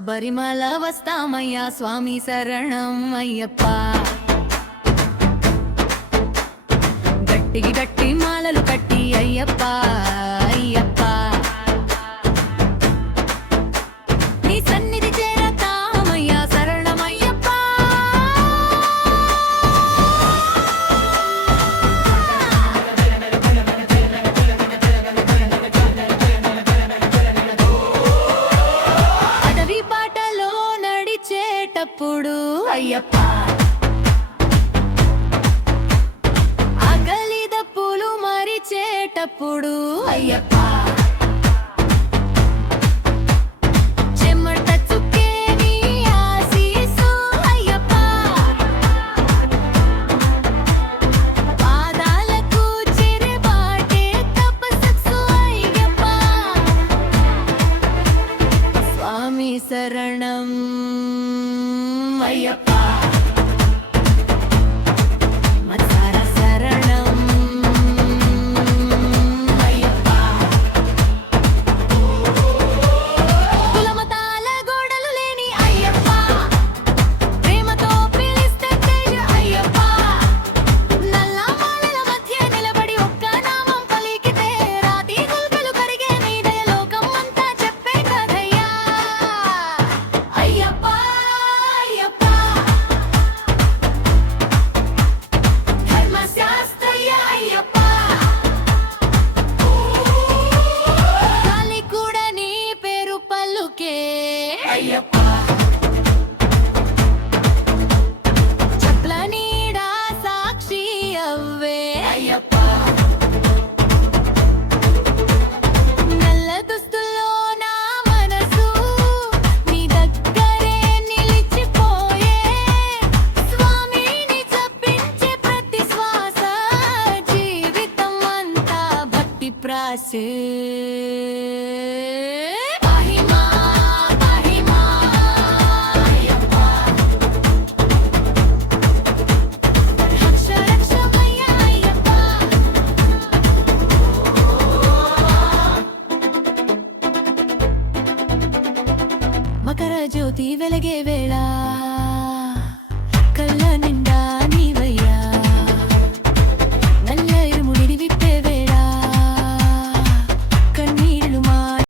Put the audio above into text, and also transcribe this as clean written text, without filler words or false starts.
శబరిమల వస్తామయ్యా స్వామి శరణం అయ్యప్ప. గట్టికి గట్టి మాలలు కట్టి అయ్యప్ప అయ్యప్ప నీ సన్నిధి చేరతామయ్యా శరణమయ్యప్ప. అడవి బాటలో నడిచేటప్పుడు అయ్యప్ప, చేటప్పుడు అయ్యప్ప, చెమట చుక్కే నీ ఆశీసు అయ్యప్ప, పాదాలకు చెరబాటే తపస్సు అయ్యప్ప. స్వామి శరణం అయ్యప్ప, చెట్ల నీడ సాక్షి అవ్వే అయ్యప్ప, నల్ల దుస్తుల్లో నా మనసు నీ దగ్గరే నిలిచిపోయే. స్వామిని జపించే ప్రతి శ్వాస జీవితం అంతా భక్తి ప్రాసే. మకర జ్యోతి వెలగే వేళ కళ్ళ